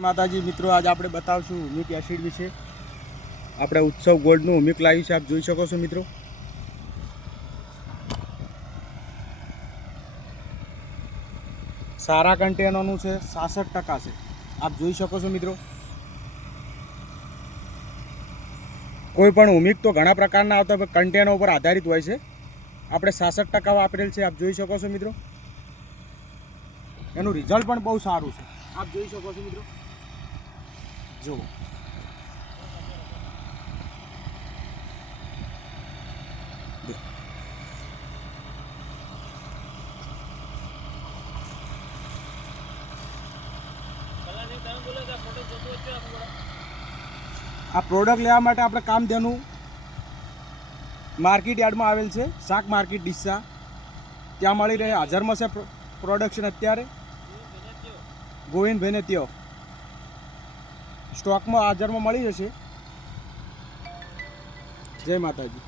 માતાજી મિત્રો, આજ આપણે બતાવશું હુમિક એસિડ વિશે। આપણે ઉત્સવ ગોલ્ડનું હુમિક લાવ્યું છે, આપ જોઈ શકો છો મિત્રો। સારા કન્ટેનરનું છે, 66% છે, આપ જોઈ શકો છો મિત્રો। કોઈ પણ હુમિક તો ઘણા પ્રકારના આવતા હોય, કન્ટેનર ઉપર આધારિત હોય છે। આપણે 66% વાપરેલ છે, આપ જોઈ શકો છો મિત્રો। એનું રિઝલ્ટ પણ બહુ સારું છે, આપ જોઈ શકો છો મિત્રો। જો આ પ્રોડક્ટ લેવા માટે આપણે કામધેનુ માર્કેટ યાર્ડમાં આવેલ છે, શાક માર્કેટ ડીસા, ત્યાં મળી રહે। હાજરમાં છે પ્રોડક્શન અત્યારે ગોવિંદભાઈને ત્યો સ્ટોકમાં હાજરમાં મળી જશે। જય માતાજી।